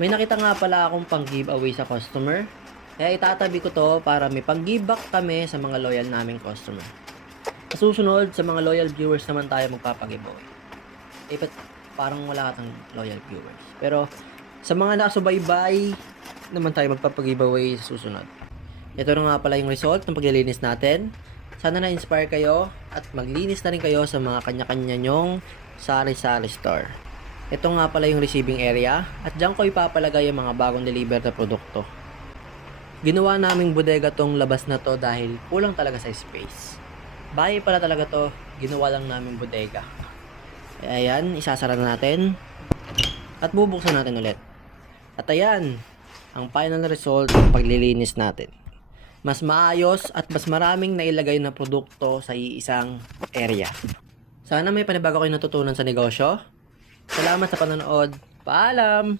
May nakita nga pala akong pang giveaway sa customer. Kaya itatabi ko to para may pang give back kami sa mga loyal naming customer. Sa susunod, sa mga loyal viewers naman tayo magpapag-giveaway. Ba't parang wala katang loyal viewers. Pero sa mga nakasubaybay naman tayo magpapag-giveaway sa susunod. Ito na nga pala yung result ng paglilinis natin. Sana na-inspire kayo at maglinis na rin kayo sa mga kanya-kanya nyong sari-sari store. Ito nga pala yung receiving area at dyan ko ipapalagay yung mga bagong deliver na produkto. Ginawa naming bodega tong labas na to dahil kulang talaga sa space. Bahay pala talaga to, ginawa lang naming bodega. Kaya ayan, isasara na natin at bubuksan natin ulit. At ayan, ang final result ng paglilinis natin. Mas maayos at mas maraming nailagay na produkto sa iisang area. Sana may panibago kayo natutunan sa negosyo. Salamat sa panonood. Paalam!